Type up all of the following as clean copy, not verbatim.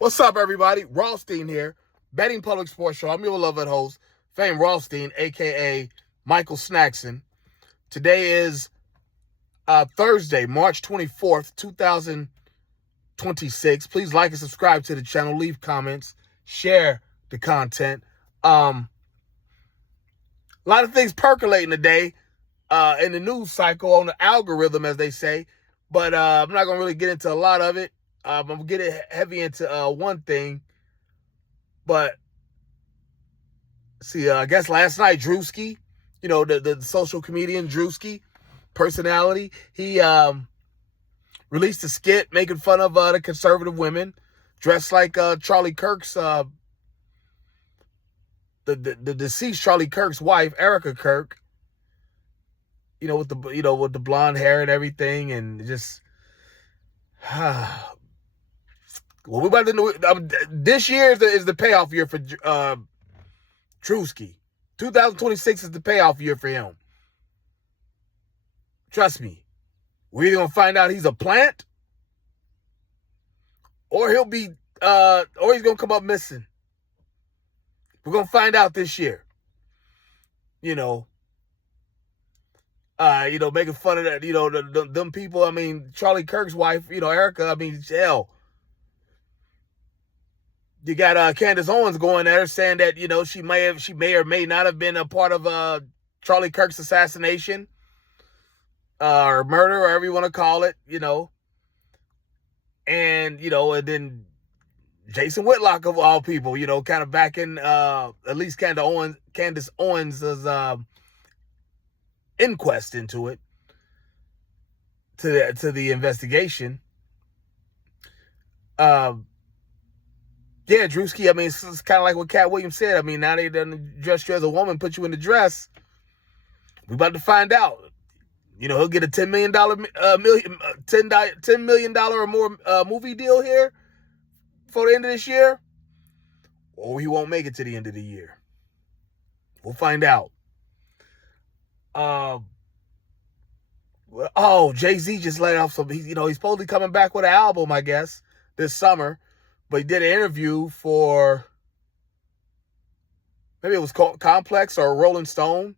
What's up, everybody? Rothstein here, Betting Public Sports Show. I'm your beloved host, Fame Rothstein, a.k.a. Michael Snackson. Today is Thursday, March 24th, 2026. Please like and subscribe to the channel. Leave comments. Share the content. A lot of things percolating today in the news cycle, on the algorithm, as they say. But I'm not going to really get into a lot of it. I'm going to get heavy into one thing. But, see, I guess last night, Druski, the social comedian Druski, personality, he released a skit making fun of the conservative women dressed like Charlie Kirk's, the deceased Charlie Kirk's wife, Erica Kirk, with the blonde hair and everything, and just... Well, we about to know. This year is the payoff year for Druski. 2026 is the payoff year for him. Trust me. We're either gonna find out he's a plant, or or he's gonna come up missing. We're gonna find out this year. Making fun of that. Them people. I mean, Charlie Kirk's wife. Erica. I mean, hell. You got Candace Owens going there saying that, she may or may not have been a part of Charlie Kirk's assassination or murder, or whatever you want to call it, And then Jason Whitlock, of all people, kind of backing at least Candace Owens' inquest into it, to the investigation. Yeah, Druski, I mean, it's kind of like what Cat Williams said. I mean, now they done dress you as a woman, put you in the dress. We about to find out. He'll get a $10 million or more movie deal here for the end of this year. Or he won't make it to the end of the year. We'll find out. Jay-Z just let off some, he's supposedly coming back with an album, I guess, this summer. But he did an interview for, maybe it was called Complex or Rolling Stone.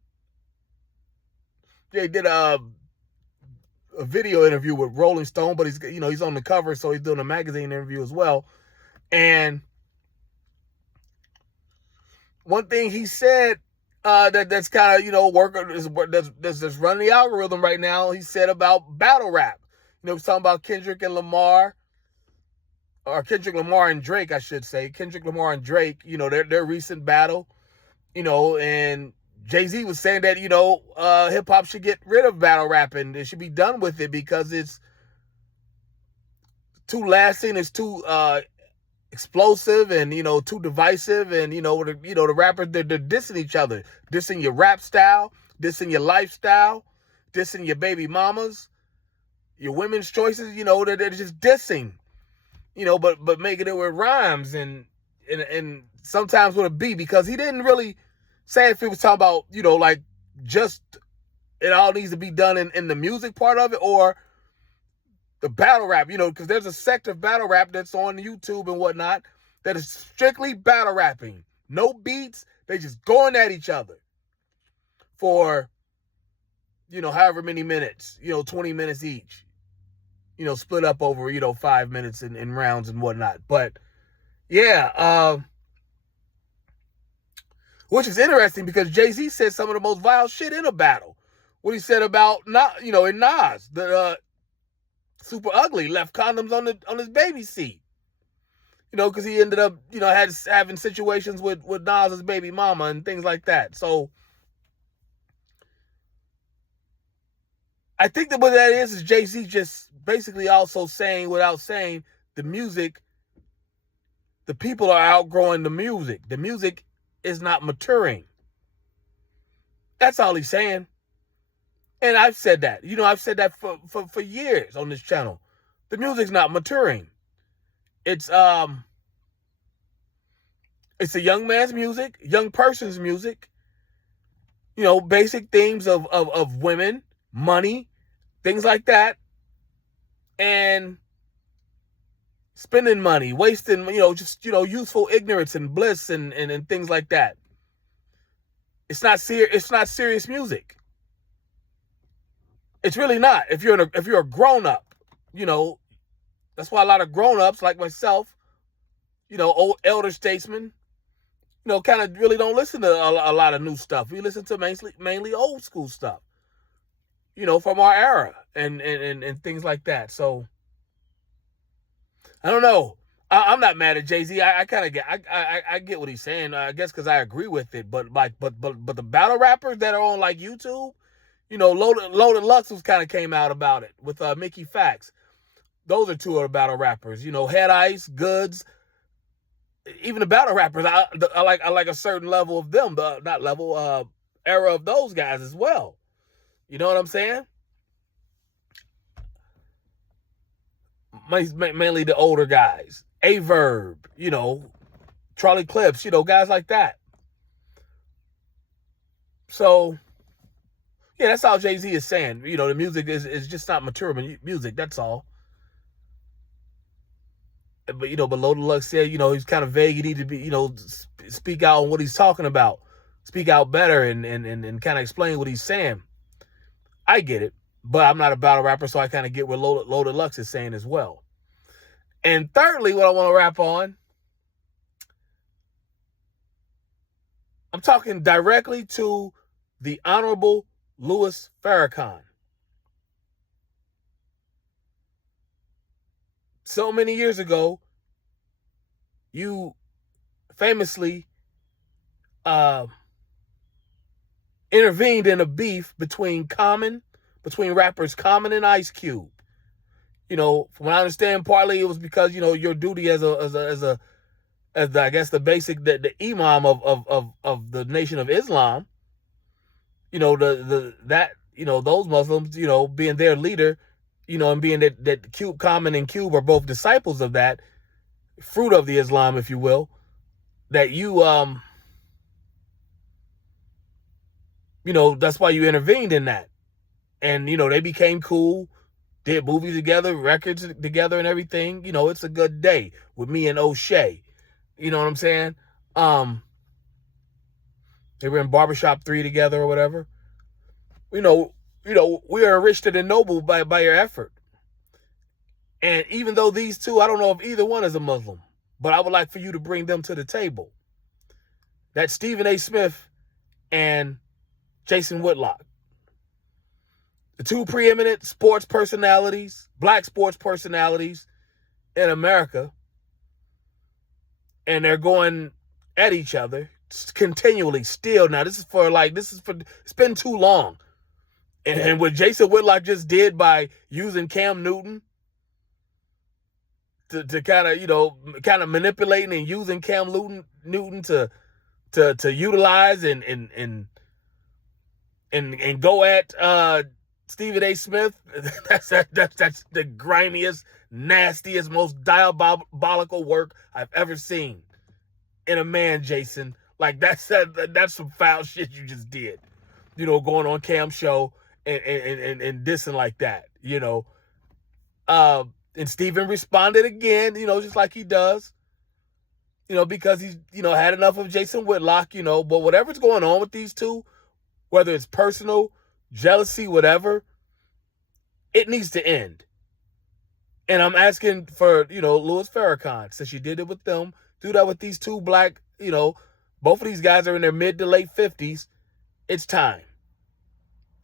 Yeah, he did a video interview with Rolling Stone, but he's on the cover, so he's doing a magazine interview as well. And one thing he said that's kind of working, that's running the algorithm right now. He said about battle rap. He's talking about Kendrick Lamar and Drake, I should say. Kendrick Lamar and Drake, their recent battle, and Jay-Z was saying that, hip-hop should get rid of battle rapping. They should be done with it because it's too lasting, it's too explosive, and, too divisive, and, the rappers, they're dissing each other, dissing your rap style, dissing your lifestyle, dissing your baby mamas, your women's choices, they're just dissing. But making it with rhymes and sometimes with a B, because he didn't really say if he was talking about, like just it all needs to be done in the music part of it or the battle rap, because there's a sect of battle rap that's on YouTube and whatnot that is strictly battle rapping. No beats. They just going at each other for, however many minutes, 20 minutes each. Split up over, 5 minutes in rounds and whatnot. But, yeah, which is interesting because Jay-Z said some of the most vile shit in a battle. What he said about, in Nas, the Super Ugly left condoms on his baby seat. Because he ended up, having situations with Nas's baby mama and things like that. So, I think that what that is Jay-Z just basically also saying, without saying, the music, the people are outgrowing the music. The music is not maturing. That's all he's saying. And I've said that. I've said that for years on this channel. The music's not maturing. It's a young man's music, young person's music. Basic themes of women, money, things like that. And spending money, wasting, just, youthful ignorance and bliss and things like that. It's not serious music. It's really not. If you're a grown up, that's why a lot of grown ups like myself, old elder statesmen, kind of really don't listen to a lot of new stuff. We listen to mainly old school stuff, from our era and things like that. So I don't know. I'm not mad at Jay-Z. I kind of get I get what he's saying. I guess because I agree with it. But the battle rappers that are on like YouTube, Loaded Lux was kind of came out about it with Mickey Fax. Those are two of the battle rappers. Head Ice, Goods. Even the battle rappers, I like a certain level of them. Not level, era of those guys as well. You know what I'm saying? Mainly the older guys. Averb, Charlie Clips, guys like that. So, yeah, that's all Jay-Z is saying. The music is just not mature music. That's all. But, but Loaded Lux said, he's kind of vague. He need to be, speak out on what he's talking about. Speak out better and kind of explain what he's saying. I get it. But I'm not a battle rapper, so I kind of get what Loaded Lux is saying as well. And thirdly, what I want to rap on, I'm talking directly to the Honorable Louis Farrakhan. So many years ago, you famously intervened in a beef between rappers Common and Ice Cube. From what I understand, partly it was because your duty as I guess the basic the imam of the Nation of Islam. Those Muslims, being their leader, and being that Cube, Common and Cube are both disciples of that fruit of the Islam, if you will, that that's why you intervened in that. And, they became cool, did movies together, records together and everything. It's a good day with me and O'Shea. You know what I'm saying? They were in Barbershop 3 together or whatever. We are enriched and ennobled by your effort. And even though these two, I don't know if either one is a Muslim, but I would like for you to bring them to the table. That's Stephen A. Smith and Jason Whitlock. The two preeminent sports personalities, black sports personalities in America. And they're going at each other continually still. Now, it's been too long. And what Jason Whitlock just did by using Cam Newton to kind of manipulating and using Cam Newton to utilize and go at Stephen A. Smith. That's the grimiest, nastiest, most diabolical work I've ever seen in a man, Jason. Like that's some foul shit you just did. Going on Cam's show and dissing like that. And Stephen responded again, just like he does. Because he's, had enough of Jason Whitlock, but whatever's going on with these two, whether it's personal, jealousy, whatever, it needs to end. And I'm asking for, Louis Farrakhan, since you did it with them, do that with these two black, both of these guys are in their mid to late 50s. It's time.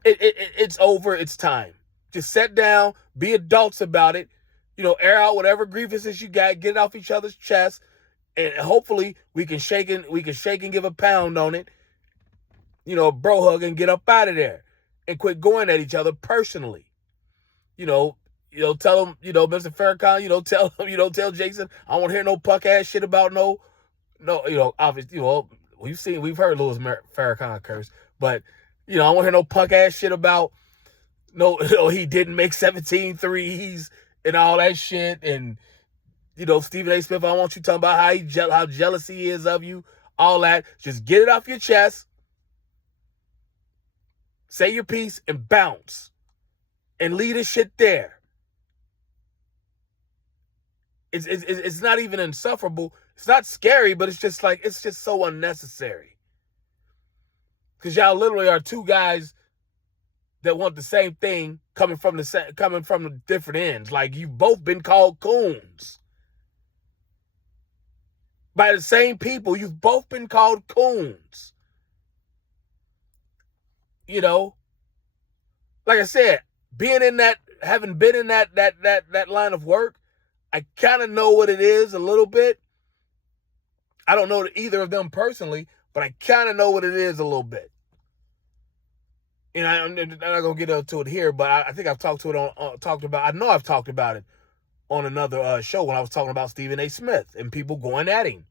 It's over. It's time. Just sit down, be adults about it, air out whatever grievances you got, get it off each other's chest, and hopefully we can shake and give a pound on it, bro hug and get up out of there and quit going at each other personally. Tell him, Mr. Farrakhan, tell Jason, I don't want to hear no punk ass shit about no, obviously, we've heard Louis Farrakhan curse, but, I don't want to hear no punk ass shit about, he didn't make 17 threes and all that shit. And, Stephen A. Smith, I want you talking about how jealous he is of you, all that. Just get it off your chest, say your piece, and bounce. And leave this shit there. It's not even insufferable. It's not scary, but it's just like, it's just so unnecessary. Because y'all literally are two guys that want the same thing coming from the different ends. Like, you've both been called coons by the same people. You've both been called coons. You know, like I said, having been in that line of work, I kind of know what it is a little bit. I don't know either of them personally, but I kind of know what it is a little bit. And I'm not gonna get into it here, but I think I've talked about it on another show when I was talking about Stephen A. Smith and people going at him.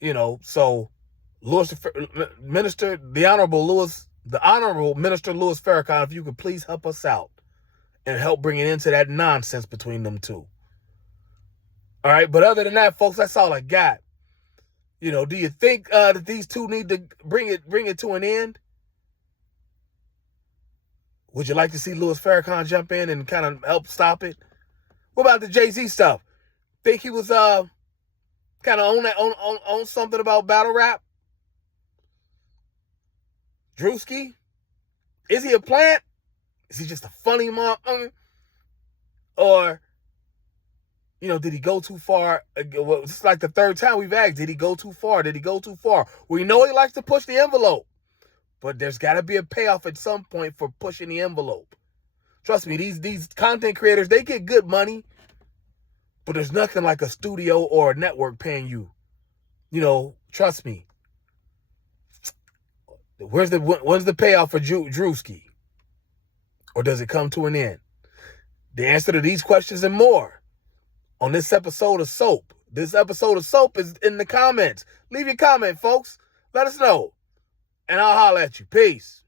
You know, so the Honorable Minister Louis Farrakhan, if you could please help us out and help bring an end to that nonsense between them two. All right, but other than that, folks, that's all I got. You know, do you think that these two need to bring it to an end? Would you like to see Louis Farrakhan jump in and kind of help stop it? What about the Jay-Z stuff? Think he was kind of on something about battle rap? Druski? Is he a plant? Is he just a funny motherfucker? Or, you know, did he go too far? Well, this is like the third time we've asked, did he go too far? Did he go too far? We know he likes to push the envelope, but there's got to be a payoff at some point for pushing the envelope. Trust me, these content creators, they get good money, but there's nothing like a studio or a network paying you. You know, trust me. When's the payoff for Druski? Or does it come to an end? The answer to these questions and more on this episode of Soap. This episode of Soap is in the comments. Leave your comment, folks. Let us know. And I'll holler at you. Peace.